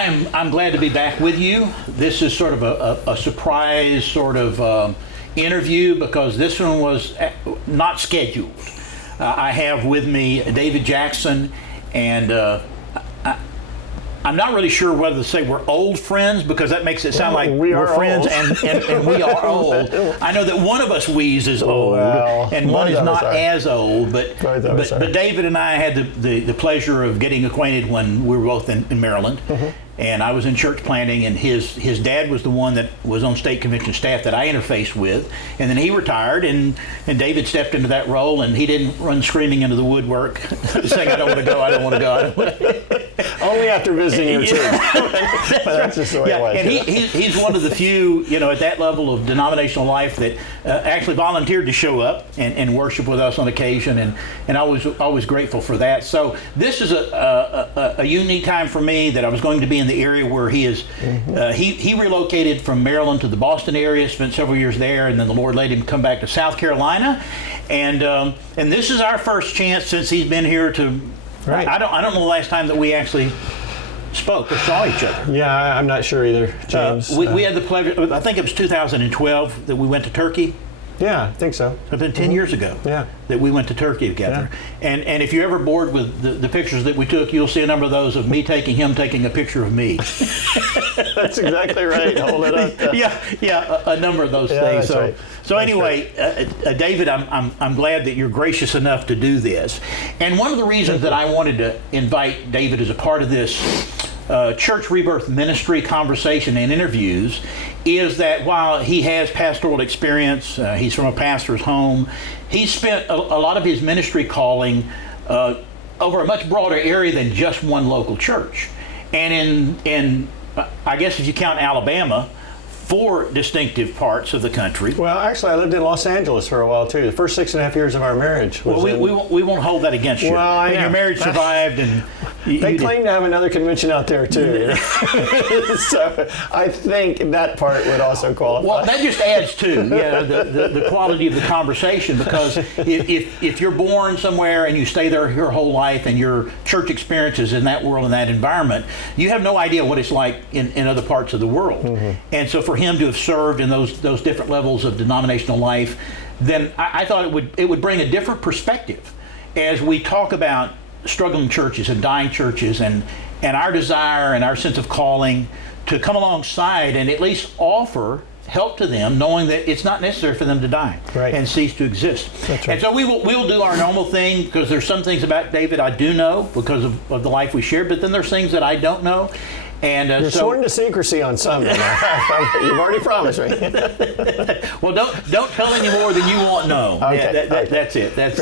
I'm glad to be back with you. This is sort of a surprise sort of interview because this one was not scheduled. I have with me David Jackson, and I'm not really sure whether to say we're old friends because that makes it sound like we're friends and we are old. I know that one of us is old and one is not as old, but David and I had the pleasure of getting acquainted when we were both in Maryland. And I was in church planting, and his dad was the one that was on state convention staff that I interfaced with, and then he retired, and David stepped into that role, and he didn't run screaming into the woodwork saying, I don't want to go, I don't want to go, I don't want to go. Only after visiting your church. That's just the way it was. And he's one of the few, at that level of denominational life that actually volunteered to show up and worship with us on occasion, and I was always grateful for that. So this is a unique time for me that I was going to be in the area where he is. He relocated from Maryland to the Boston area, spent several years there, and then the Lord led him to come back to South Carolina, and this is our first chance since he's been here to. Right. I don't know the last time that we actually spoke or saw each other. Yeah, I'm not sure either, James. We had the pleasure. I think it was 2012 that we went to Turkey. Yeah, I think so. It's been 10 years ago that we went to Turkey together. Yeah. And if you're ever bored with the pictures that we took, you'll see a number of those of me taking him taking a picture of me. That's exactly right. Hold it up. A number of those things. That's right. So anyway, David, I'm glad that you're gracious enough to do this. And one of the reasons that I wanted to invite David as a part of this Church Rebirth Ministry conversation and interviews is that while he has pastoral experience, he's from a pastor's home, he's spent a lot of his ministry calling over a much broader area than just one local church. And in I guess if you count Alabama, 4 distinctive parts of the country. Well, actually, I lived in Los Angeles for a while, too. The first 6.5 years of our marriage was we won't hold that against you. Well, I know. Your marriage survived, and they claim to have another convention out there, too. So I think that part would also qualify. Well, that just adds to the quality of the conversation, because if you're born somewhere and you stay there your whole life and your church experiences in that world and that environment, you have no idea what it's like in other parts of the world. And so for him to have served in those different levels of denominational life, then I thought it would bring a different perspective as we talk about struggling churches and dying churches and our desire and our sense of calling to come alongside and at least offer help to them, knowing that it's not necessary for them to die and cease to exist. That's right. And so we'll do our normal thing, because there's some things about David I do know because of the life we shared, but then there's things that I don't know. And you're sworn to secrecy on some. You've already promised me. Well, don't tell any more than you want to know. Okay. That's it. That's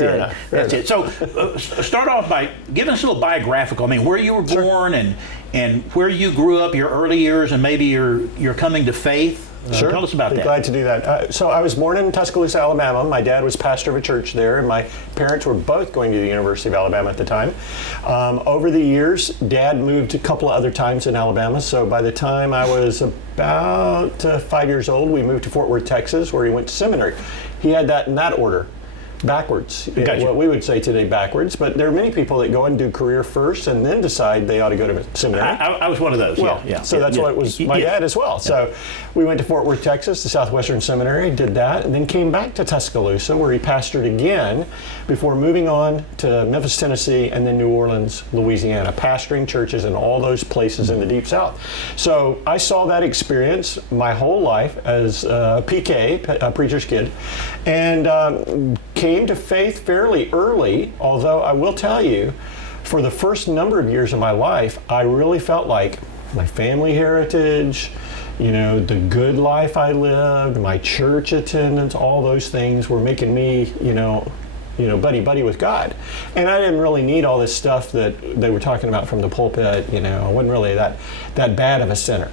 it. So start off by giving us a little biographical. I mean, where you were born and where you grew up, your early years, and maybe your coming to faith. Sure. Tell us about that. Glad to do that. So I was born in Tuscaloosa, Alabama. My dad was pastor of a church there, and my parents were both going to the University of Alabama at the time. Over the years, Dad moved a couple of other times in Alabama. So by the time I was about 5 years old, we moved to Fort Worth, Texas, where he went to seminary. He had that in that order. Backwards, Gotcha. What we would say today backwards, but there are many people that go and do career first and then decide they ought to go to seminary. I was one of those. So that's what it was my dad as well. So we went to Fort Worth, Texas, the Southwestern Seminary, did that, and then came back to Tuscaloosa, where he pastored again before moving on to Memphis, Tennessee, and then New Orleans, Louisiana, pastoring churches in all those places in the Deep South. So I saw that experience my whole life as a PK, a preacher's kid, and came to faith fairly early, although I will tell you, for the first number of years of my life, I really felt like my family heritage, the good life I lived, my church attendance, all those things were making me, buddy with God. And I didn't really need all this stuff that they were talking about from the pulpit, I wasn't really that bad of a sinner.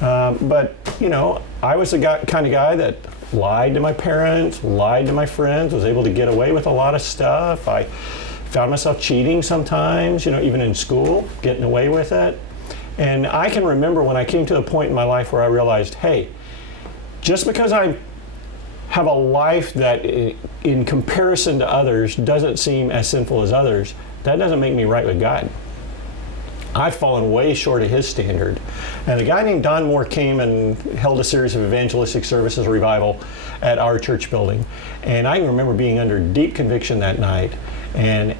But I was the kind of guy that lied to my parents, lied to my friends, was able to get away with a lot of stuff. I found myself cheating sometimes, even in school, getting away with it. And I can remember when I came to a point in my life where I realized, hey, just because I have a life that in comparison to others doesn't seem as sinful as others, that doesn't make me right with God. I've fallen way short of his standard. And a guy named Don Moore came and held a series of evangelistic services, revival, at our church building. And I remember being under deep conviction that night and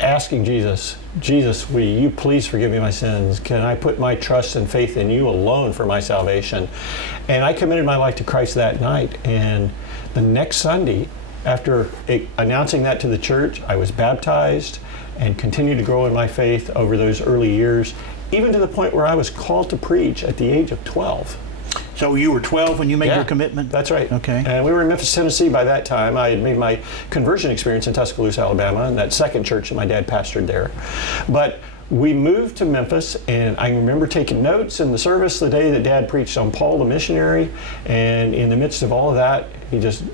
asking Jesus, will you please forgive me my sins? Can I put my trust and faith in you alone for my salvation? And I committed my life to Christ that night. And the next Sunday, after announcing that to the church, I was baptized and continued to grow in my faith over those early years, even to the point where I was called to preach at the age of 12. So you were 12 when you made your commitment? That's right. Okay. And we were in Memphis, Tennessee by that time. I had made my conversion experience in Tuscaloosa, Alabama, and that second church that my dad pastored there. But we moved to Memphis, and I remember taking notes in the service the day that Dad preached on Paul the missionary. And in the midst of all of that,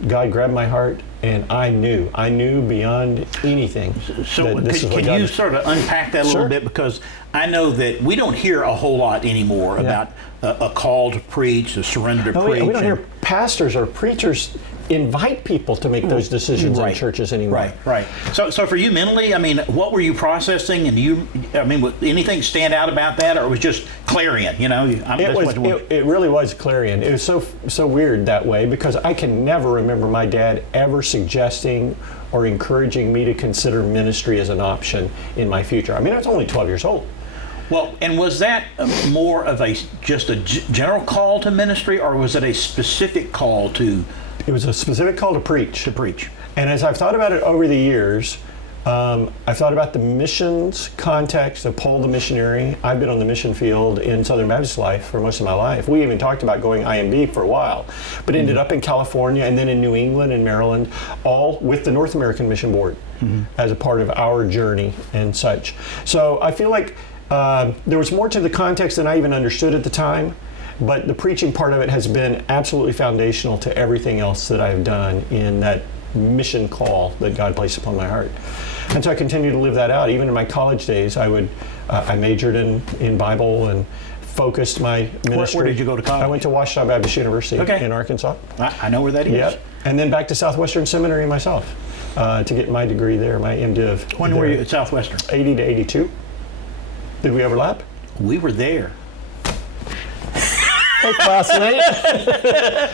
God grabbed my heart, and I knew beyond anything. So can you sort of unpack that a little bit? Because I know that we don't hear a whole lot anymore about a call to preach, a surrender to preach. We don't hear pastors or preachers invite people to make those decisions in churches anymore. Right. So for you mentally, I mean, what were you processing? And would anything stand out about that, or it was just clarion? It really was clarion. It was so weird that way, because I can never remember my dad ever suggesting or encouraging me to consider ministry as an option in my future. I mean, I was only 12 years old. Well, and was that more of just a general call to ministry, or was it a specific call to? It was a specific call to preach. To preach. And as I've thought about it over the years, I've thought about the missions context of Paul the missionary. I've been on the mission field in Southern Baptist life for most of my life. We even talked about going IMB for a while, but ended up in California and then in New England and Maryland, all with the North American Mission Board as a part of our journey and such. So I feel like there was more to the context than I even understood at the time. But the preaching part of it has been absolutely foundational to everything else that I've done in that mission call that God placed upon my heart. And so I continue to live that out. Even in my college days, I majored in Bible and focused my ministry. Where did you go to college? I went to Ouachita Baptist University in Arkansas. I know where that is. Yep. And then back to Southwestern Seminary myself to get my degree there, my MDiv. When were you at Southwestern? 80 to 82. Did we overlap? We were there. Hey, classmate.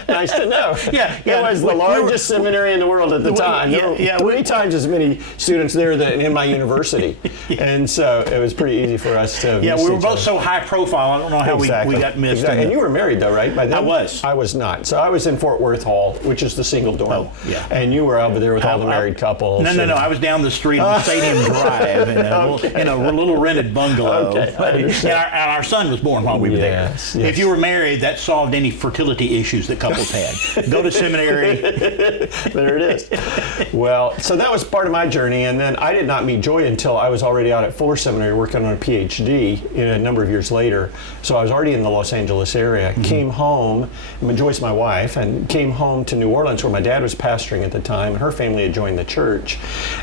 Nice to know. It was the largest seminary in the world at the time. There were 3 times as many students there than in my university. And so it was pretty easy for us to we were both so high profile. I don't know how we got missed. Exactly. And you were married, though, right? By then? I was. I was not. So I was in Fort Worth Hall, which is the single dorm. And you were over there with all the married couples. No. I was down the street on Stadium Drive in a little rented bungalow. And our son was born while we were there. Yes. If you were married, that solved any fertility issues that couples had. Go to seminary. There it is. Well, so that was part of my journey, and then I did not meet Joy until I was already out at Fuller Seminary working on a PhD a number of years later. So I was already in the Los Angeles area. Came home, Joy's my wife, and came home to New Orleans where my dad was pastoring at the time. Her family had joined the church,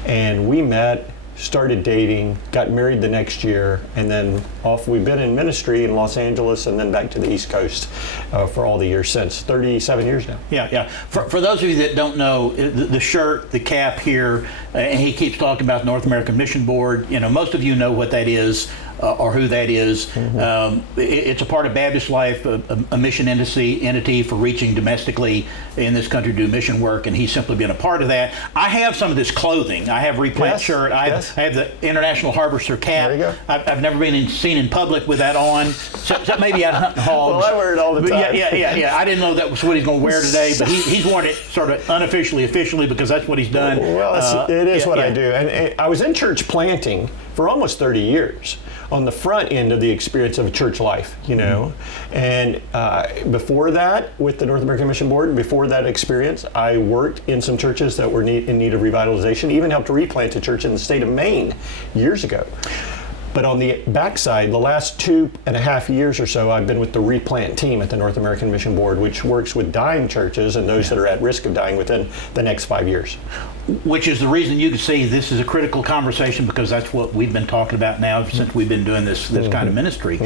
and we met, started dating, got married the next year, and then off we've been in ministry in Los Angeles and then back to the East Coast for all the years since. 37 years now. Yeah. For those of you that don't know, the shirt, the cap here, and he keeps talking about North American Mission Board. Most of you know what that is. Or who that is. It's a part of Baptist life, a mission entity for reaching domestically in this country to do mission work, and he's simply been a part of that. I have some of this clothing. I have Replant shirt. I have the International Harvester cap. There you go. I've never been seen in public with that on, except maybe at Hunting Hogs. Well, I wear it all the time. Yeah. I didn't know that was what he's going to wear today, but he's worn it sort of unofficially, officially, because that's what he's done. Well, it is what I do. And I was in church planting for almost 30 years. On the front end of the experience of church life, And before that, with the North American Mission Board, before that experience, I worked in some churches that were in need of revitalization, even helped to replant a church in the state of Maine years ago. But on the backside, the last 2.5 years or so, I've been with the Replant team at the North American Mission Board, which works with dying churches and those that are at risk of dying within the next 5 years. Which is the reason you can see this is a critical conversation, because that's what we've been talking about now since we've been doing this kind of ministry.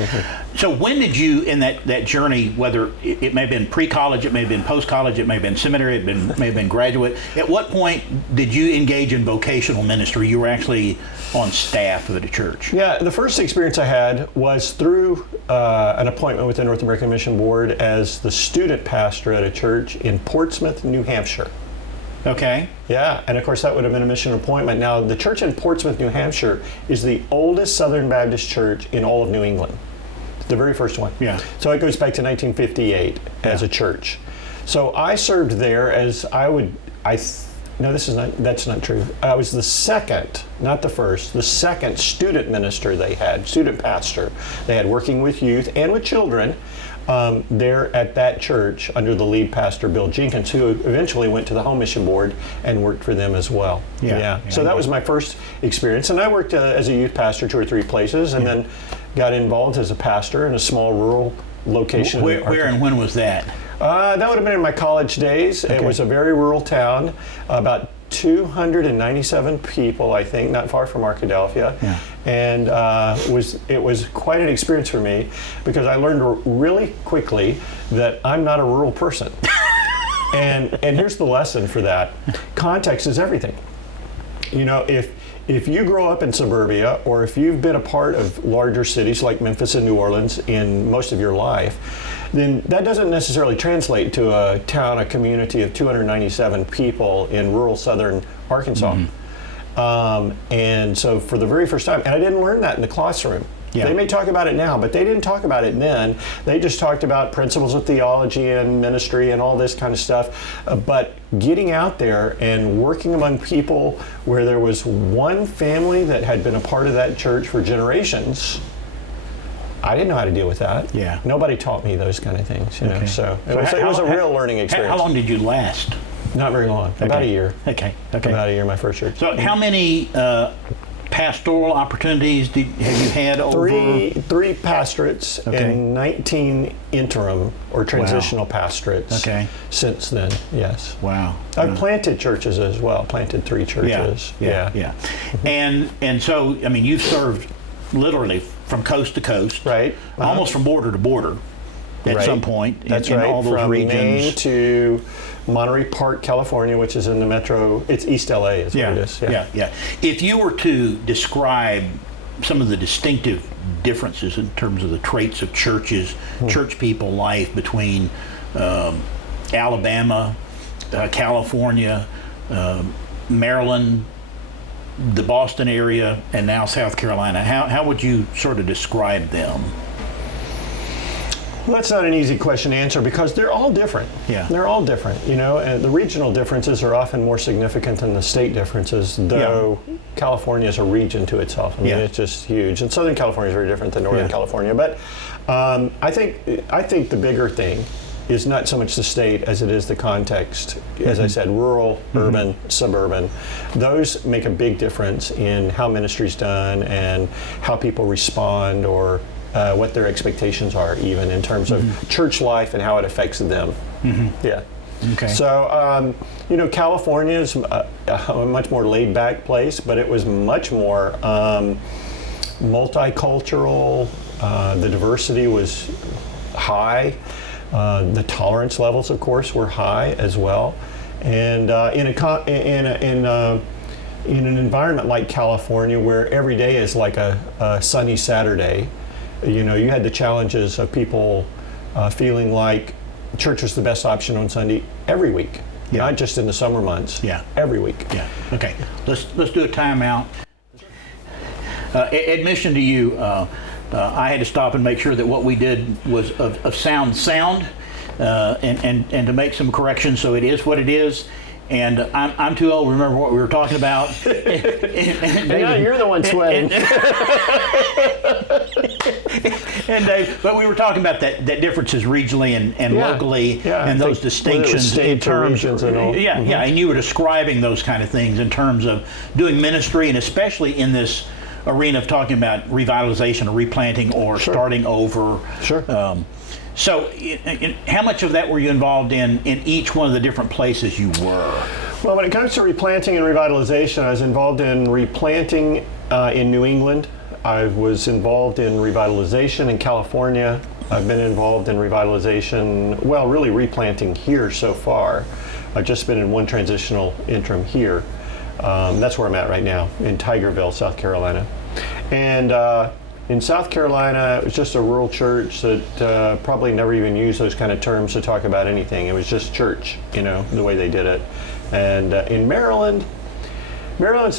So when did you, in that journey, whether it may have been pre-college, it may have been post-college, it may have been seminary, it may have been graduate, at what point did you engage in vocational ministry? You were actually on staff of the church. Yeah, Yeah, the first experience I had was through an appointment with the North American Mission Board as the student pastor at a church in Portsmouth, New Hampshire. Okay. Yeah, and of course that would have been a mission appointment. Now, the church in Portsmouth, New Hampshire is the oldest Southern Baptist church in all of New England. The very first one. Yeah. So it goes back to 1958 as a church. So I served there as that's not true. I was the second, not the first, the second student minister they had, student pastor. They had working with youth and with children there at that church under the lead pastor, Bill Jenkins, who eventually went to the Home Mission Board and worked for them as well. Yeah. So that was my first experience. And I worked as a youth pastor 2 or 3 places and then got involved as a pastor in a small rural location. Where and when was that? That would have been in my college days. Okay. It was a very rural town, about 297 people, I think, not far from Arkadelphia. Yeah. And it was quite an experience for me because I learned really quickly that I'm not a rural person. and here's the lesson for that. Context is everything. You know, if you grow up in suburbia or if you've been a part of larger cities like Memphis and New Orleans in most of your life, then that doesn't necessarily translate to a town, a community of 297 people in rural southern Arkansas. And so for the very first time, and I didn't learn that in the classroom. Yeah. They may talk about it now, but they didn't talk about it then. They just talked about principles of theology and ministry and all this kind of stuff. But getting out there and working among people where there was one family that had been a part of that church for generations, I didn't know how to deal with that. Yeah. Nobody taught me those kind of things, you know. Okay. So it was a real learning experience. How long did you last? Not very long. About a year. Okay. About a year, my first year. So how many pastoral opportunities have you had over? Three pastorates and 19 interim or transitional pastorates since then, yes. Wow. I've planted churches as well, planted 3 churches. Yeah. And so, I mean, you've served literally from coast to coast. Right. Almost from border to border at some point That's in right. all those from regions. Maine to Monterey Park, California, which is in the metro. It's East LA is what it is. Yeah. If you were to describe some of the distinctive differences in terms of the traits of churches, church people life between Alabama, California, Maryland, the Boston area, and now South Carolina, how would you sort of describe them? Well, that's not an easy question to answer because they're all different. Yeah. They're all different, you know, and the regional differences are often more significant than the state differences, though California is a region to itself. I mean, it's just huge. And Southern California is very different than Northern California. But I think the bigger thing is not so much the state as it is the context. As I said, rural, urban, suburban. Those make a big difference in how ministry's done and how people respond or what their expectations are, even in terms of church life and how it affects them. Yeah. Okay. So, you know, California is a much more laid-back place, but it was much more multicultural. The diversity was high. The tolerance levels, of course, were high as well. And in an environment like California, where every day is like a sunny Saturday, you know, you had the challenges of people feeling like church was the best option on Sunday every week, not just in the summer months. Every week. Okay. Let's do a timeout. Admission to you. I had to stop and make sure that what we did was of sound, and to make some corrections. So it is what it is. And I'm too old to remember what we were talking about. and now you're the one sweating. And Dave, but we were talking about that differences regionally and locally, and those distinctions in terms of and all. And you were describing those kind of things in terms of doing ministry, and especially in this arena of talking about revitalization or replanting or starting over. So how much of that were you involved in each one of the different places you were? Well, when it comes to replanting and revitalization, I was involved in replanting in New England. I was involved in revitalization in California. I've been involved in revitalization, well, really replanting here so far. I've just been in one transitional interim here. That's where I'm at right now, in Tigerville, South Carolina. And in South Carolina, it was just a rural church that probably never even used those kind of terms to talk about anything. It was just church, the way they did it. And in Maryland's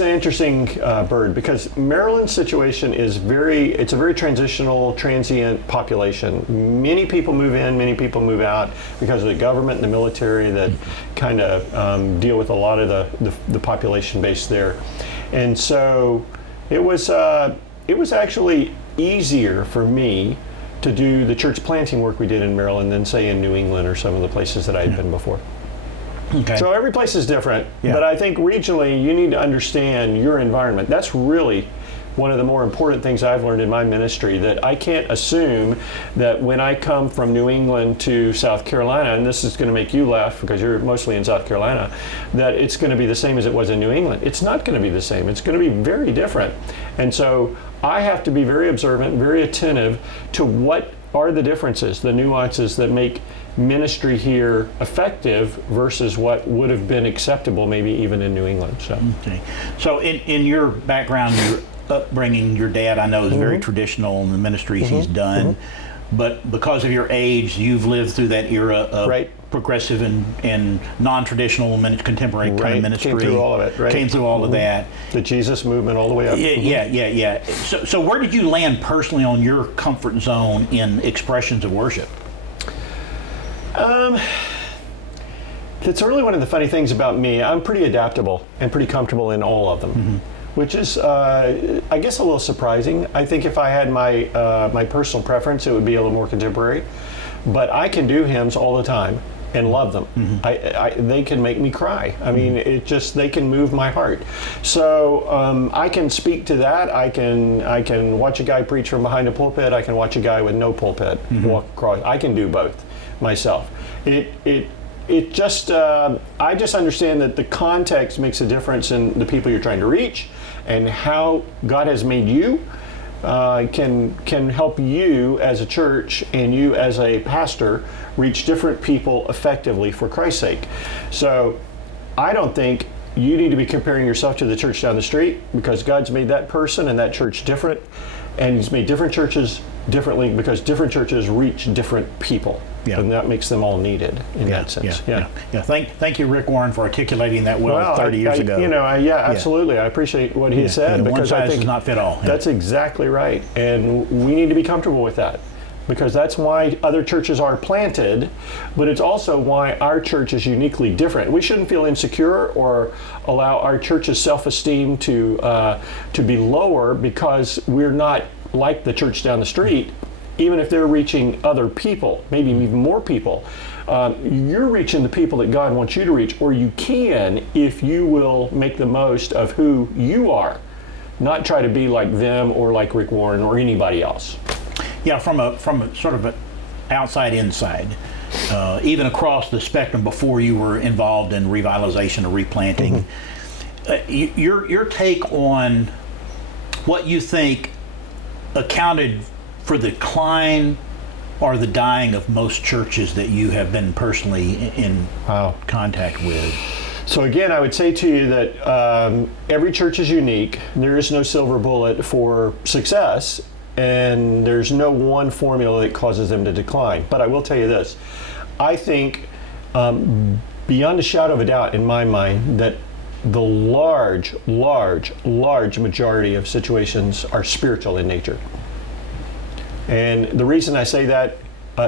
an interesting bird, because Maryland's situation is it's a very transitional, transient population. Many people move in, many people move out because of the government and the military that kind of deal with a lot of the population base there. And so it was actually easier for me to do the church planting work we did in Maryland than, say, in New England or some of the places that I had been before. Okay. So every place is different, Yeah. but I think regionally you need to understand your environment. That's really one of the more important things I've learned in my ministry, that I can't assume that when I come from New England to South Carolina, and this is going to make you laugh because you're mostly in South Carolina, that it's going to be the same as it was in New England. It's not going to be the same. It's going to be very different. And so I have to be very observant, very attentive to what are the differences, the nuances that make ministry here effective versus what would have been acceptable maybe even in New England. Okay. So in your background, your upbringing, your dad, I know, is very traditional in the ministries he's done, but because of your age, you've lived through that era of progressive and non-traditional contemporary kind of ministry. Came through all of it, right? Came through all of that. The Jesus movement all the way up. Yeah. So where did you land personally on your comfort zone in expressions of worship? That's really one of the funny things about me. I'm pretty adaptable and pretty comfortable in all of them, which is, I guess, a little surprising. I think if I had my personal preference, it would be a little more contemporary. But I can do hymns all the time and love them. They can make me cry. I mean, they can move my heart. So I can speak to that. I can watch a guy preach from behind a pulpit. I can watch a guy with no pulpit walk across. I can do both myself. It just, I just understand that the context makes a difference in the people you're trying to reach, and how God has made you can help you as a church and you as a pastor reach different people effectively for Christ's sake. So I don't think you need to be comparing yourself to the church down the street, because God's made that person and that church different, and He's made different churches differently because different churches reach different people. Yeah. And that makes them all needed in that sense. Yeah. Thank you, Rick Warren, for articulating that well 30 years ago. Absolutely. I appreciate what he said, because I think does not fit all. That's exactly right. And we need to be comfortable with that, because that's why other churches are planted, but it's also why our church is uniquely different. We shouldn't feel insecure or allow our church's self-esteem to be lower because we're not like the church down the street. Even if they're reaching other people, maybe even more people, you're reaching the people that God wants you to reach, or you can if you will make the most of who you are, not try to be like them or like Rick Warren or anybody else. Yeah, from a sort of an outside inside, even across the spectrum before you were involved in revitalization or replanting, your take on what you think accounted for the decline or the dying of most churches that you have been personally in contact with? So again, I would say to you that every church is unique. There is no silver bullet for success, and there's no one formula that causes them to decline. But I will tell you this. I think beyond a shadow of a doubt in my mind that the large majority of situations are spiritual in nature. And the reason I say that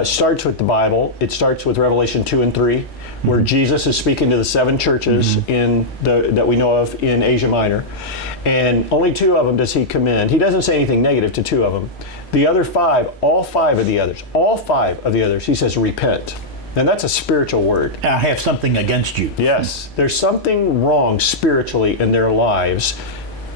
starts with the Bible. It starts with Revelation 2 and 3, where Jesus is speaking to the 7 churches that we know of in Asia Minor. And only 2 of them does he commend. He doesn't say anything negative to 2 of them. The other 5, all 5 of the others, he says, repent. And that's a spiritual word. I have something against you. Yes. There's something wrong spiritually in their lives,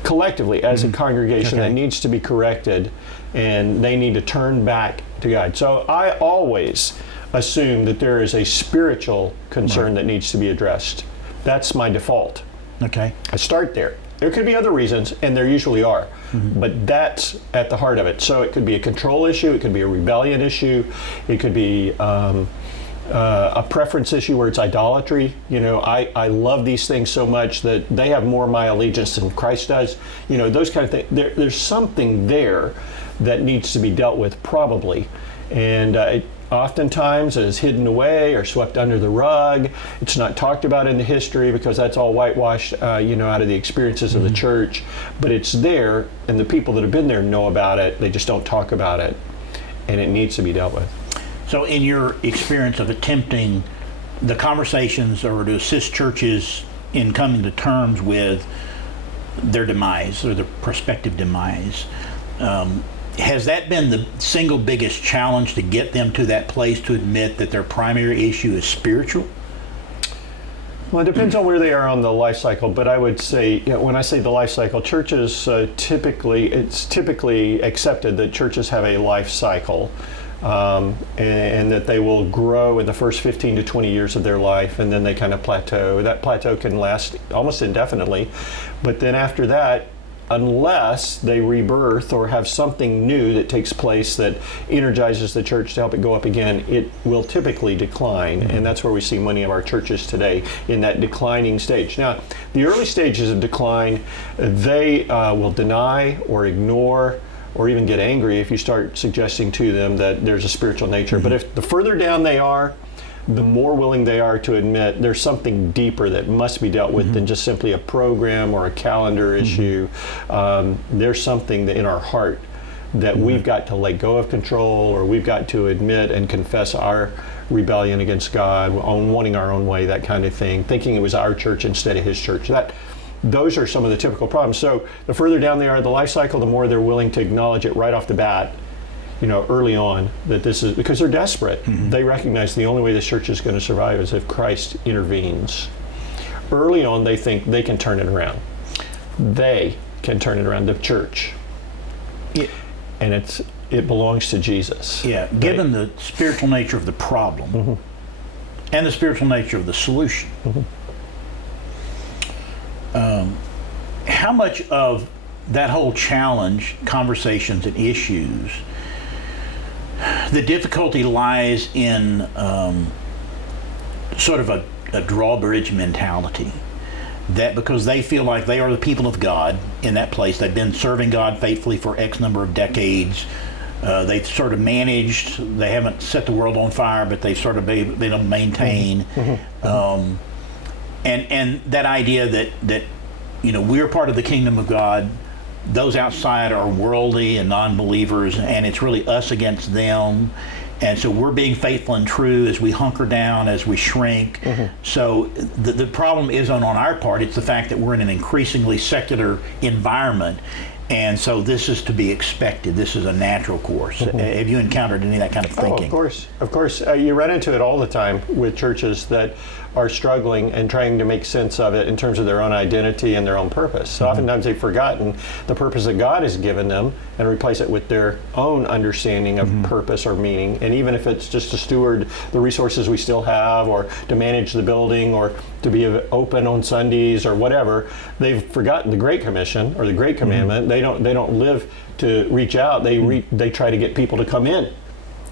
collectively, as a congregation, that needs to be corrected, and they need to turn back to God. So I always assume that there is a spiritual concern that needs to be addressed. That's my default. Okay. I start there. There could be other reasons, and there usually are, but that's at the heart of it. So it could be a control issue, it could be a rebellion issue, it could be a preference issue where it's idolatry. I love these things so much that they have more my allegiance than Christ does. Those kind of things. There's something there that needs to be dealt with probably. And it oftentimes is hidden away or swept under the rug. It's not talked about in the history because that's all whitewashed, out of the experiences of the church. But it's there, and the people that have been there know about it. They just don't talk about it, and it needs to be dealt with. So in your experience of attempting the conversations or to assist churches in coming to terms with their demise or their prospective demise, has that been the single biggest challenge to get them to that place to admit that their primary issue is spiritual? Well, it depends on where they are on the life cycle, but I would say, when I say the life cycle, churches it's typically accepted that churches have a life cycle. And that they will grow in the first 15 to 20 years of their life, and then they kind of plateau. That plateau can last almost indefinitely, but then after that, unless they rebirth or have something new that takes place that energizes the church to help it go up again, it will typically decline. And that's where we see many of our churches today, in that declining stage. Now, the early stages of decline, they will deny or ignore or even get angry if you start suggesting to them that there's a spiritual nature. But if the further down they are, the more willing they are to admit there's something deeper that must be dealt with than just simply a program or a calendar issue. There's something that in our heart that we've got to let go of control, or we've got to admit and confess our rebellion against God, on wanting our own way, that kind of thing, thinking it was our church instead of His church. Those are some of the typical problems. So the further down they are in the life cycle, the more they're willing to acknowledge it right off the bat, early on, that this is because they're desperate. They recognize the only way this church is going to survive is if Christ intervenes. Early on, they think they can turn it around. They can turn it around, the church. Yeah. And it belongs to Jesus. Yeah, given the spiritual nature of the problem and the spiritual nature of the solution, how much of that whole challenge, conversations and issues, the difficulty lies in sort of a drawbridge mentality, that because they feel like they are the people of God in that place, they've been serving God faithfully for X number of decades, they've sort of managed, they haven't set the world on fire, but they've sort of been able to maintain, and that idea that we're part of the kingdom of God, those outside are worldly and non-believers, and it's really us against them. And so we're being faithful and true as we hunker down, as we shrink. So the problem isn't on our part, it's the fact that we're in an increasingly secular environment. And so this is to be expected. This is a natural course. Have you encountered any of that kind of thinking? Oh, of course. You run into it all the time with churches that are struggling and trying to make sense of it in terms of their own identity and their own purpose. So oftentimes they've forgotten the purpose that God has given them and replace it with their own understanding of purpose or meaning. And even if it's just to steward the resources we still have, or to manage the building, or to be open on Sundays or whatever, they've forgotten the Great Commission or the Great Commandment. They don't live to reach out. They try to get people to come in.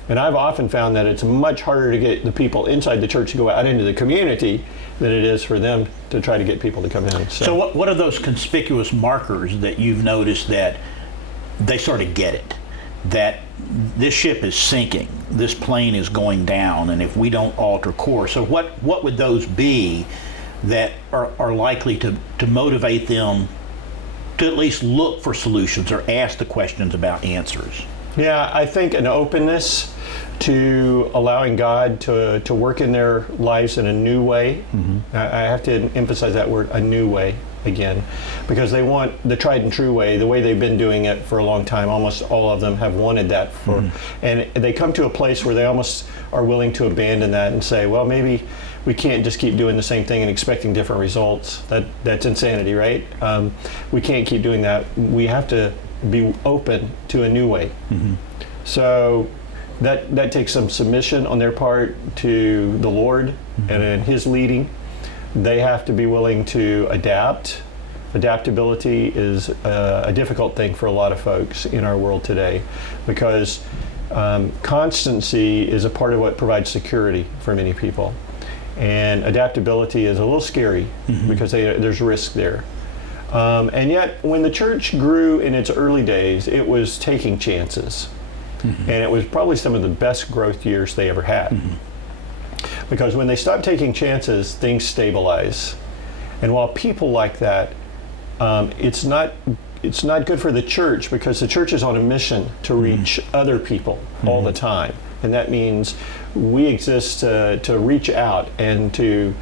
And I've often found that it's much harder to get the people inside the church to go out into the community than it is for them to try to get people to come in. So what are those conspicuous markers that you've noticed that they sort of get it, that this ship is sinking, this plane is going down, and if we don't alter course? So what would those be that are likely to motivate them to at least look for solutions or ask the questions about answers? Yeah, I think an openness to allowing God to work in their lives in a new way. I have to emphasize that word, a new way, again, because they want the tried and true way, the way they've been doing it for a long time. Almost all of them have wanted that and they come to a place where they almost are willing to abandon that and say, well, maybe we can't just keep doing the same thing and expecting different results. That's insanity, right? We can't keep doing that. We have to be open to a new way. So that takes some submission on their part to the Lord and in His leading. They have to be willing to adapt. Adaptability is a difficult thing for a lot of folks in our world today, because constancy is a part of what provides security for many people. And adaptability is a little scary because there's risk there. And yet, when the church grew in its early days, it was taking chances. And it was probably some of the best growth years they ever had. Because when they stop taking chances, things stabilize. And while people like that, it's not good for the church, because the church is on a mission to reach other people all the time. And that means we exist to reach out and to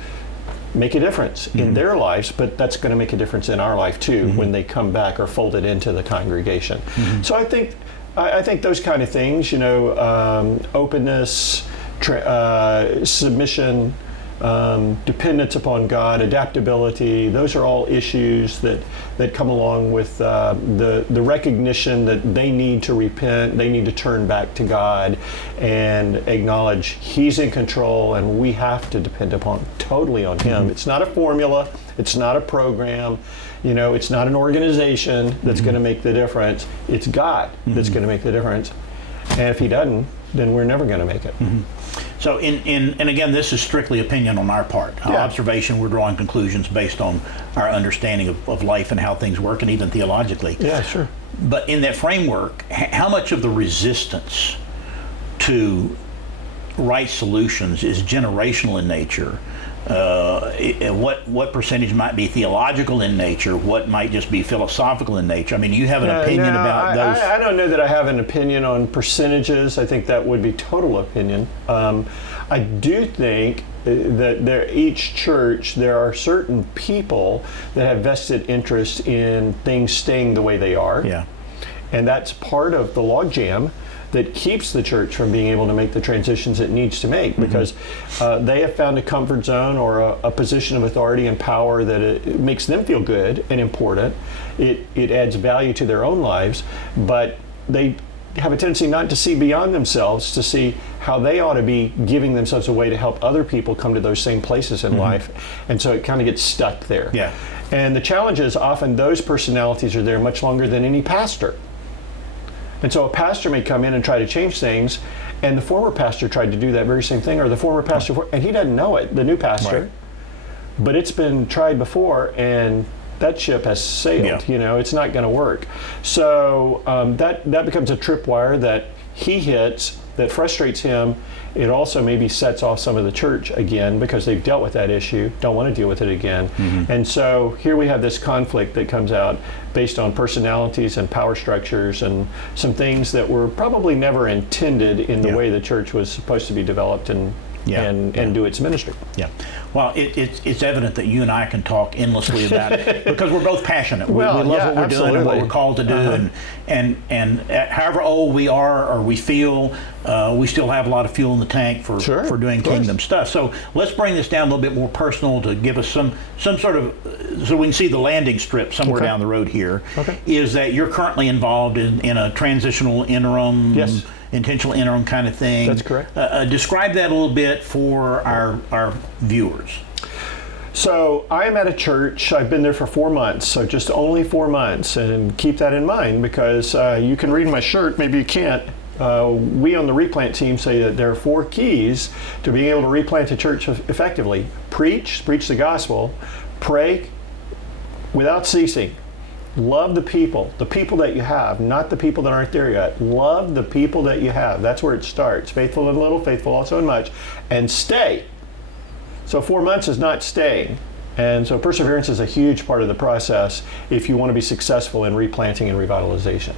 make a difference in their lives, but that's going to make a difference in our life too when they come back or folded into the congregation. So I think those kind of things, openness, submission, dependence upon God, adaptability, those are all issues that come along with the recognition that they need to repent, they need to turn back to God and acknowledge He's in control, and we have to depend totally on Him. It's not a formula, it's not a program, it's not an organization that's going to make the difference. It's God that's going to make the difference. And if He doesn't, then we're never going to make it. So, and again, this is strictly opinion on our part. Observation, we're drawing conclusions based on our understanding of life and how things work, and even theologically. Yeah, sure. But in that framework, how much of the resistance to right solutions is generational in nature? What percentage might be theological in nature? What might just be philosophical in nature? I mean, you have an opinion about those? I don't know that I have an opinion on percentages. I think that would be total opinion. I do think that each church, there are certain people that have vested interest in things staying the way they are. Yeah. And that's part of the logjam that keeps the church from being able to make the transitions it needs to make, because they have found a comfort zone or a position of authority and power that it makes them feel good and important. It adds value to their own lives, but they have a tendency not to see beyond themselves, to see how they ought to be giving themselves away to help other people come to those same places in life. And so it kind of gets stuck there. Yeah. And the challenge is often those personalities are there much longer than any pastor. And so a pastor may come in and try to change things, and the former pastor tried to do that very same thing, or the former pastor, and he doesn't know it, the new pastor. Right. But it's been tried before, and that ship has sailed. Yeah. It's not going to work. So that becomes a tripwire that he hits that frustrates him. It also maybe sets off some of the church again, because they've dealt with that issue, don't want to deal with it again. And so here we have this conflict that comes out based on personalities and power structures and some things that were probably never intended in the way the church was supposed to be developed and do its ministry. Yeah. Well, it's evident that you and I can talk endlessly about it because we're both passionate. We love what we're doing and what we're called to do, and however old we are or we feel, we still have a lot of fuel in the tank for doing kingdom stuff. So let's bring this down a little bit more personal to give us some sort of, so we can see the landing strip somewhere down the road here. Is that you're currently involved in a transitional interim? Yes. Intentional interim kind of thing. That's correct. Describe that a little bit for our viewers. So I'm at a church. I've been there for 4 months, so just only 4 months, and keep that in mind, because you can read my shirt, maybe you can't. We on the replant team say that there are 4 keys to being able to replant a church effectively. Preach the gospel, pray without ceasing. Love the people that you have, not the people that aren't there yet. Love the people that you have. That's where it starts. Faithful in little, faithful also in much. And stay. So 4 months is not staying. And so perseverance is a huge part of the process if you want to be successful in replanting and revitalization.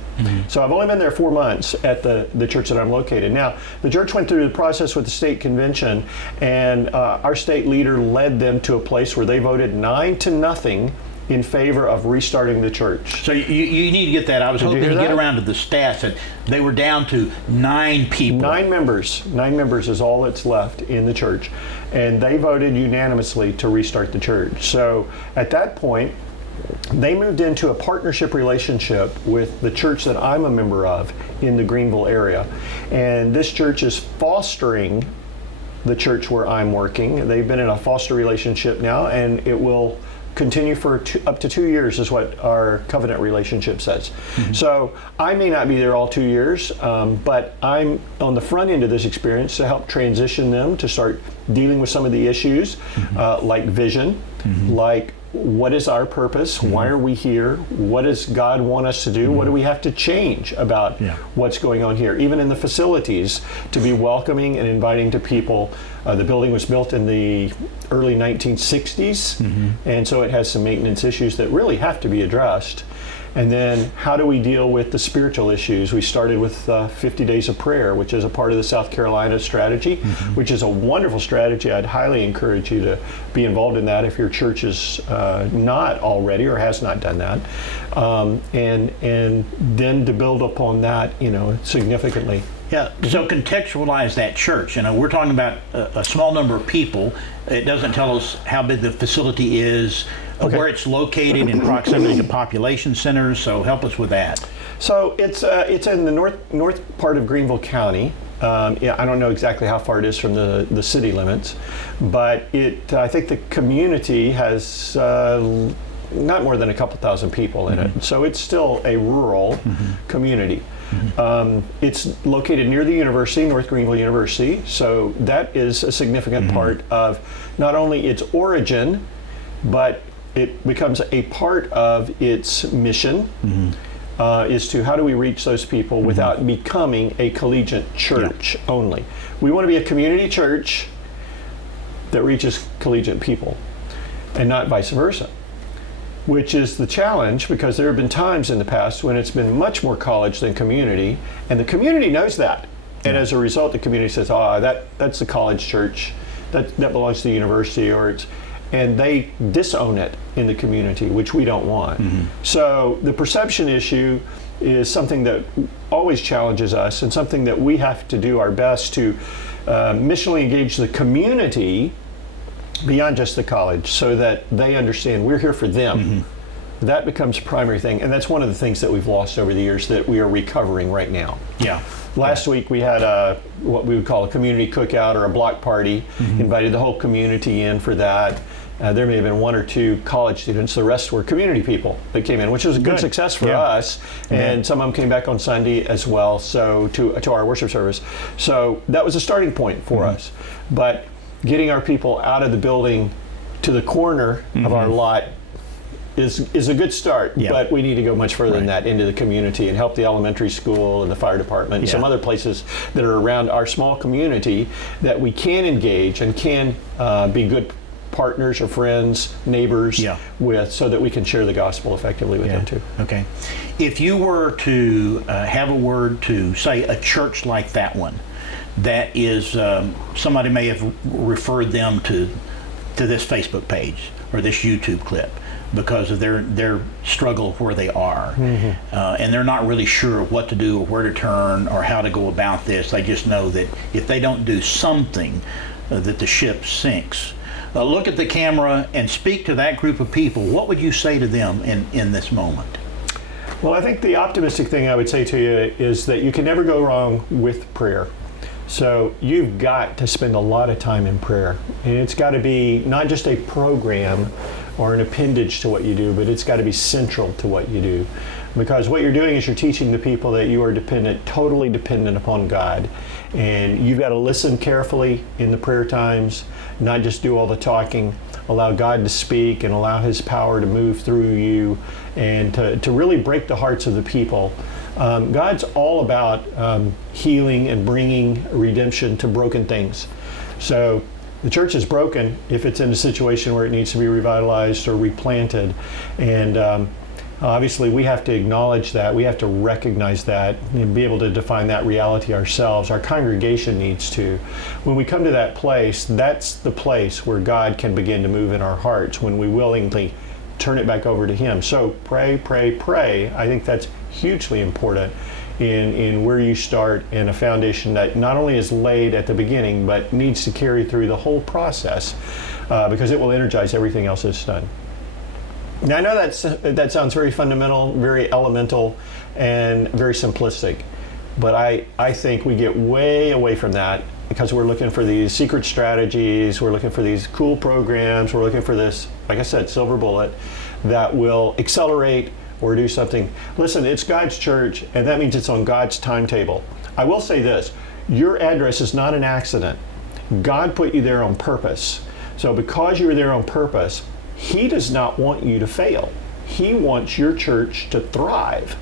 So I've only been there 4 months at the church that I'm located. Now, the church went through the process with the state convention, and our state leader led them to a place where they voted 9-0 in favor of restarting the church. So you need to get that. I was hoping to get around to the stats that they were down to 9 people. 9 members. 9 members is all that's left in the church. And they voted unanimously to restart the church. So at that point, they moved into a partnership relationship with the church that I'm a member of in the Greenville area. And this church is fostering the church where I'm working. They've been in a foster relationship now, and it will continue for up to 2 years is what our covenant relationship says. So I may not be there all 2 years, but I'm on the front end of this experience to help transition them to start dealing with some of the issues, like vision, like what is our purpose? Why are we here? What does God want us to do? What do we have to change about what's going on here? Even in the facilities, to be welcoming and inviting to people. The building was built in the early 1960s, and so it has some maintenance issues that really have to be addressed. And then how do we deal with the spiritual issues? We started with 50 Days of Prayer, which is a part of the South Carolina strategy, which is a wonderful strategy. I'd highly encourage you to be involved in that if your church is not already or has not done that. And then to build upon that, significantly. Yeah, so contextualize that church. We're talking about a small number of people. It doesn't tell us how big the facility is, where it's located in proximity to population centers, so help us with that. So it's in the north part of Greenville County. I don't know exactly how far it is from the city limits, but I think the community has not more than a couple thousand people in it. So it's still a rural community. It's located near the university, North Greenville University, so that is a significant part of not only its origin, but it becomes a part of its mission, is to how do we reach those people without becoming a collegiate church only. We want to be a community church that reaches collegiate people, and not vice versa. Which is the challenge, because there have been times in the past when it's been much more college than community, and the community knows that. And as a result, the community says, that's the college church, that belongs to the university, and they disown it in the community, which we don't want. So the perception issue is something that always challenges us, and something that we have to do our best to missionally engage the community beyond just the college, so that they understand we're here for them. That becomes a primary thing, and that's one of the things that we've lost over the years that we are recovering right now. Last week we had what we would call a community cookout or a block party, invited the whole community in for that. There may have been one or two college students, the rest were community people that came in, which was a good success for us, and some of them came back on Sunday as well, so to our worship service. So that was a starting point for us. But getting our people out of the building to the corner of our lot is a good start, but we need to go much further than that, into the community, and help the elementary school and the fire department and some other places that are around our small community that we can engage and can be good partners or friends, neighbors with, so that we can share the gospel effectively with them too. Okay. If you were to have a word to say a church like that one, that is, somebody may have referred them to this Facebook page or this YouTube clip because of their struggle where they are, and they're not really sure what to do or where to turn or how to go about this. They just know that if they don't do something, that the ship sinks. Look at the camera and speak to that group of people. What would you say to them in this moment? Well, I think the optimistic thing I would say to you is that you can never go wrong with prayer. So you've got to spend a lot of time in prayer. And it's got to be not just a program or an appendage to what you do, but it's got to be central to what you do. Because what you're doing is you're teaching the people that you are totally dependent upon God. And you've got to listen carefully in the prayer times, not just do all the talking. Allow God to speak and allow His power to move through you, and to really break the hearts of the people. God's all about healing and bringing redemption to broken things. So the church is broken if it's in a situation where it needs to be revitalized or replanted. And obviously we have to acknowledge that. We have to recognize that and be able to define that reality ourselves. Our congregation needs to. When we come to that place, that's the place where God can begin to move in our hearts, when we willingly turn it back over to Him. So pray, pray, pray. I think that's hugely important in where you start, in a foundation that not only is laid at the beginning, but needs to carry through the whole process, because it will energize everything else that's done. Now, I know that sounds very fundamental, very elemental, and very simplistic, but I think we get way away from that because we're looking for these secret strategies, we're looking for these cool programs, we're looking for this, like I said, silver bullet that will accelerate or do something. Listen, it's God's church, and that means it's on God's timetable. I will say this, your address is not an accident. God put you there on purpose. So because you're there on purpose, He does not want you to fail. He wants your church to thrive.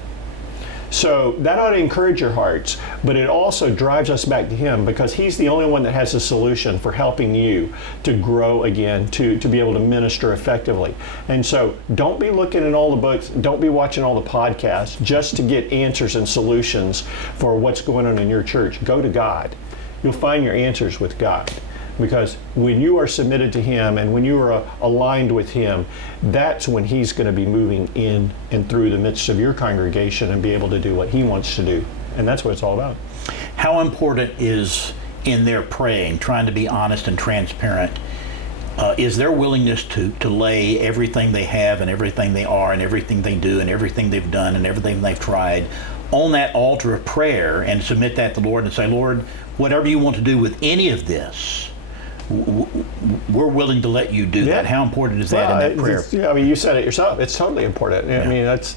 So that ought to encourage your hearts, but it also drives us back to Him, because He's the only one that has a solution for helping you to grow again, to be able to minister effectively. And so don't be looking at all the books, don't be watching all the podcasts just to get answers and solutions for what's going on in your church. Go to God. You'll find your answers with God. Because when you are submitted to Him and when you are aligned with Him, that's when He's going to be moving in and through the midst of your congregation and be able to do what He wants to do. And that's what it's all about. How important is in their praying, trying to be honest and transparent, is their willingness to lay everything they have and everything they are and everything they do and everything they've done and everything they've tried on that altar of prayer and submit that to the Lord and say, Lord, whatever you want to do with any of this, we're willing to let you do that. How important is that in that prayer? Yeah, I mean, you said it yourself. It's totally important. I mean, that's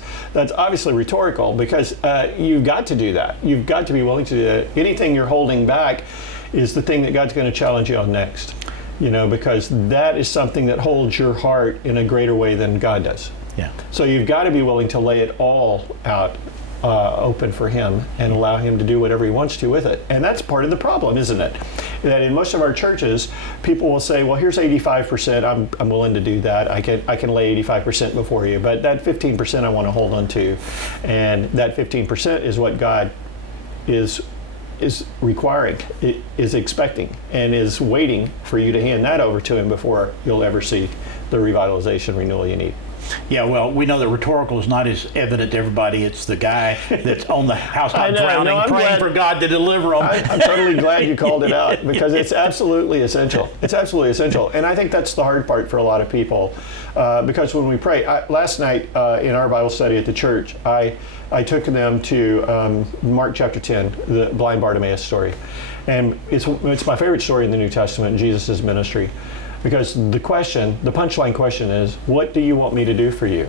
obviously rhetorical, because you've got to do that. You've got to be willing to do that. Anything you're holding back is the thing that God's going to challenge you on next. Because that is something that holds your heart in a greater way than God does. Yeah. So you've got to be willing to lay it all out open for Him and allow Him to do whatever He wants to with it. And that's part of the problem, isn't it? That in most of our churches, people will say, well, here's 85%, I'm willing to do that. I can lay 85% before you, but that 15% I want to hold on to. And that 15% is what God is requiring, is expecting, and is waiting for you to hand that over to Him before you'll ever see the revitalization renewal you need. Yeah, well, we know that rhetorical is not as evident to everybody. It's the guy that's on the housetop drowning, praying for God to deliver them. I'm totally glad you called it out, because it's absolutely essential. It's absolutely essential. And I think that's the hard part for a lot of people, because when we pray, last night in our Bible study at the church, I took them to Mark chapter 10, the blind Bartimaeus story. And it's my favorite story in the New Testament, in Jesus' ministry. Because the punchline question is, what do you want me to do for you?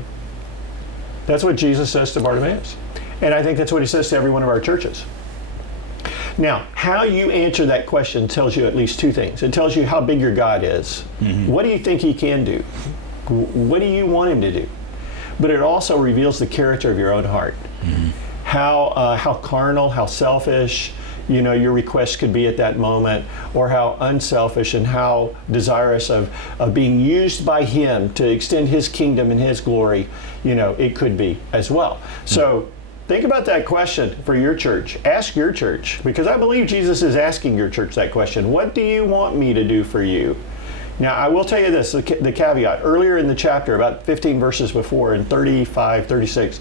That's what Jesus says to Bartimaeus. And I think that's what He says to every one of our churches. Now, how you answer that question tells you at least two things. It tells you how big your God is. Mm-hmm. What do you think He can do? What do you want Him to do? But it also reveals the character of your own heart. Mm-hmm. How carnal, how selfish, your request could be at that moment, or how unselfish and how desirous of being used by Him to extend His kingdom and His glory, it could be as well. So think about that question for your church. Ask your church, because I believe Jesus is asking your church that question. What do you want me to do for you? Now, I will tell you this, the caveat. Earlier in the chapter, about 15 verses before, in 35, 36,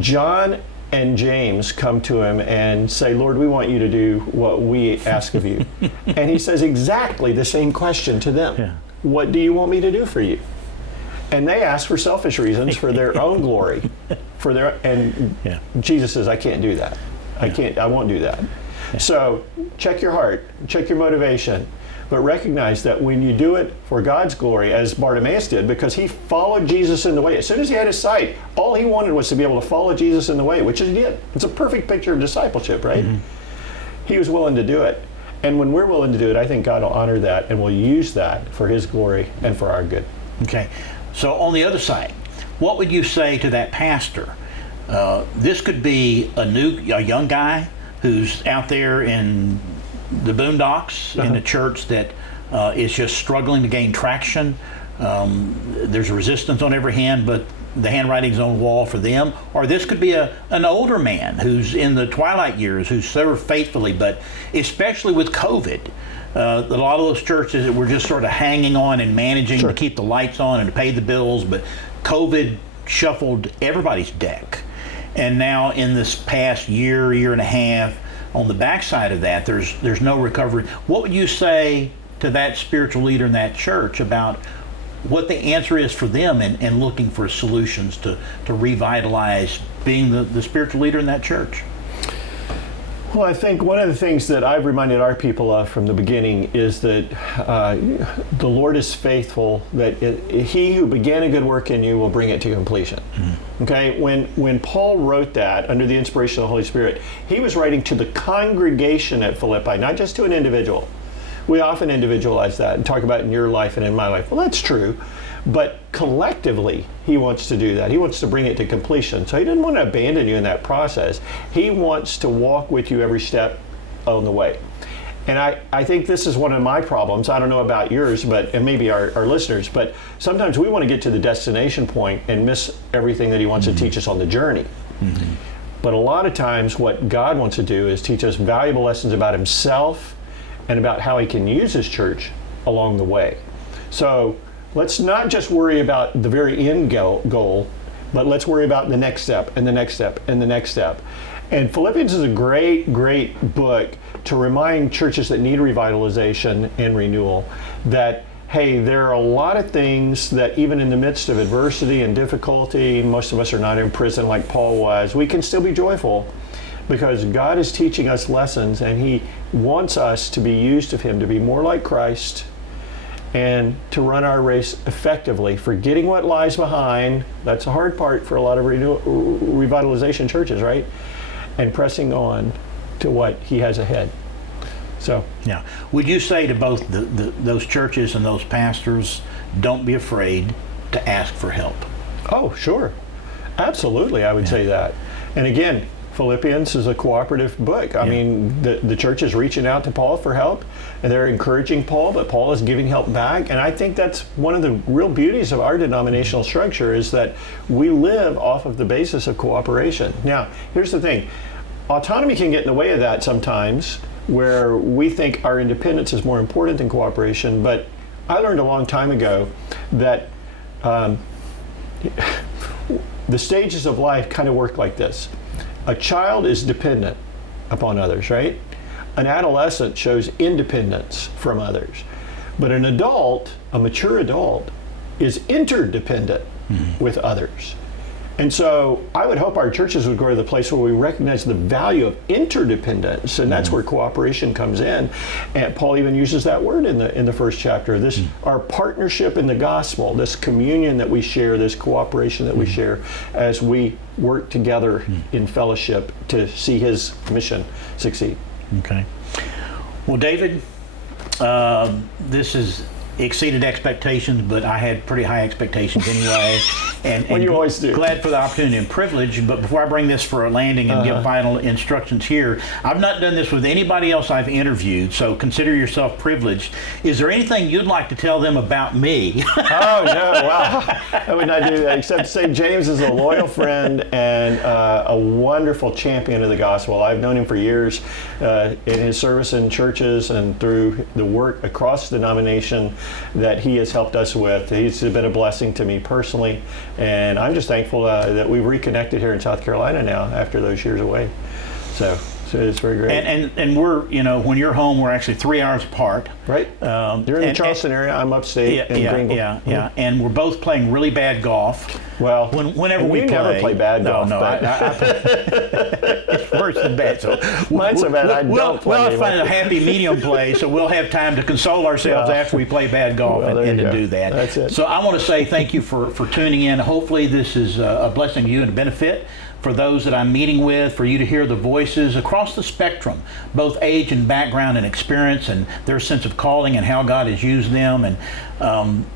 John and James come to Him and say, Lord, we want you to do what we ask of you. And He says exactly the same question to them. Yeah. What do you want me to do for you? And they ask for selfish reasons, for their own glory. Jesus says, I can't do that. I won't do that. Yeah. So check your heart, check your motivation. But recognize that when you do it for God's glory, as Bartimaeus did, because he followed Jesus in the way. As soon as he had his sight, all he wanted was to be able to follow Jesus in the way, which he did. It's a perfect picture of discipleship, right? Mm-hmm. He was willing to do it. And when we're willing to do it, I think God will honor that and will use that for His glory and for our good. Okay. So on the other side, what would you say to that pastor? This could be a young guy who's out there in the boondocks, in a church that is just struggling to gain traction. There's resistance on every hand, but the handwriting's on the wall for them. Or this could be an older man who's in the twilight years, who's served faithfully, but especially with COVID, a lot of those churches that were just sort of hanging on and managing to keep the lights on and to pay the bills, but COVID shuffled everybody's deck. And now in this past year and a half, on the backside of that, there's no recovery. What would you say to that spiritual leader in that church about what the answer is for them and looking for solutions to revitalize being the spiritual leader in that church? Well, I think one of the things that I've reminded our people of from the beginning is that the Lord is faithful, that he who began a good work in you will bring it to completion. Mm-hmm. Okay, when Paul wrote that under the inspiration of the Holy Spirit, he was writing to the congregation at Philippi, not just to an individual. We often individualize that and talk about in your life and in my life. Well, that's true. But collectively, he wants to do that. He wants to bring it to completion. So he doesn't want to abandon you in that process. He wants to walk with you every step on the way. And I think this is one of my problems. I don't know about yours, and maybe our listeners, but sometimes we want to get to the destination point and miss everything that he wants to teach us on the journey. Mm-hmm. But a lot of times what God wants to do is teach us valuable lessons about himself and about how he can use his church along the way. So let's not just worry about the very end goal, but let's worry about the next step and the next step and the next step. And Philippians is a great, great book to remind churches that need revitalization and renewal that, hey, there are a lot of things that even in the midst of adversity and difficulty, most of us are not in prison like Paul was, we can still be joyful because God is teaching us lessons and he wants us to be used of him to be more like Christ and to run our race effectively, forgetting what lies behind. That's the hard part for a lot of revitalization churches, right? And pressing on to what he has ahead. So, yeah. Would you say to both those churches and those pastors, don't be afraid to ask for help? Oh, sure. Absolutely, I would say that. And again, Philippians is a cooperative book. I mean, the church is reaching out to Paul for help, and they're encouraging Paul, but Paul is giving help back. And I think that's one of the real beauties of our denominational structure is that we live off of the basis of cooperation. Now, here's the thing. Autonomy can get in the way of that sometimes, where we think our independence is more important than cooperation. But I learned a long time ago that the stages of life kind of work like this. A child is dependent upon others, right? An adolescent shows independence from others. But an adult, a mature adult, is interdependent with others. And so I would hope our churches would go to the place where we recognize the value of interdependence, and that's where cooperation comes in. And Paul even uses that word in the first chapter. This our partnership in the gospel, this communion that we share, this cooperation that we share as we work together in fellowship to see his mission succeed. Okay. Well, David, this has exceeded expectations, but I had pretty high expectations anyway. And you always do. Glad for the opportunity and privilege, but before I bring this for a landing and give final instructions here, I've not done this with anybody else I've interviewed, so consider yourself privileged. Is there anything you'd like to tell them about me? Oh, no, wow. I would not do that, except to say James is a loyal friend and a wonderful champion of the gospel. I've known him for years in his service in churches and through the work across the denomination that he has helped us with. He's been a blessing to me personally, and I'm just thankful that we've reconnected here in South Carolina now after those years away. So it's very great. And we're, when you're home, we're actually 3 hours apart. Right. You're in the Charleston area. I'm upstate in Greenville. Yeah. And we're both playing really bad golf. Well, whenever we play. never play bad golf. No, it's worse than bad. So mine's so bad I don't play. We'll find a happy medium play, so we'll have time to console ourselves after we play bad golf and to do that. That's it. So I want to say thank you for tuning in. Hopefully this is a blessing to you and a benefit for those that I'm meeting with, for you to hear the voices across the spectrum, both age and background and experience and their sense of calling and how God has used them. And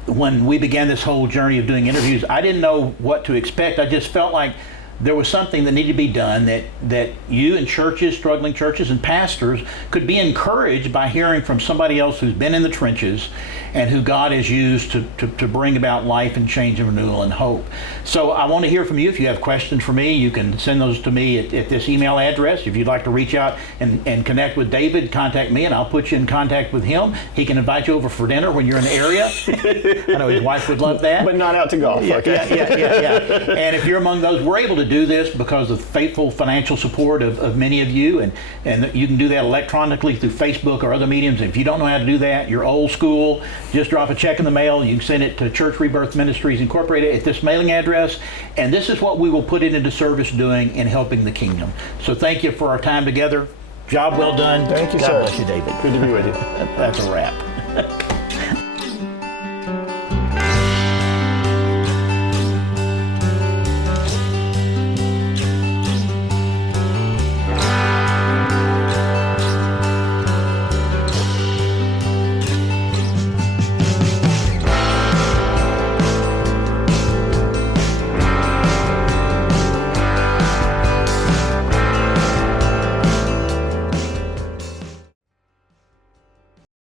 when we began this whole journey of doing interviews, I didn't know what to expect. I just felt like there was something that needed to be done, that you and churches, struggling churches and pastors could be encouraged by hearing from somebody else who's been in the trenches and who God has used to bring about life and change and renewal and hope. So I want to hear from you. If you have questions for me, you can send those to me at this email address. If you'd like to reach out and connect with David, contact me and I'll put you in contact with him. He can invite you over for dinner when you're in the area. I know his wife would love that. But not out to golf. Yeah, okay. Yeah. And if you're among those, we're able to do this because of faithful financial support of many of you, and you can do that electronically through Facebook or other mediums. If you don't know how to do that, you're old school, just drop a check in the mail. You can send it to Church Rebirth Ministries Incorporated at this mailing address, and this is what we will put it into service doing in helping the kingdom. So thank you for our time together. Job well done. Thank you, God sir. bless you, David. Good to be with you. That's a wrap.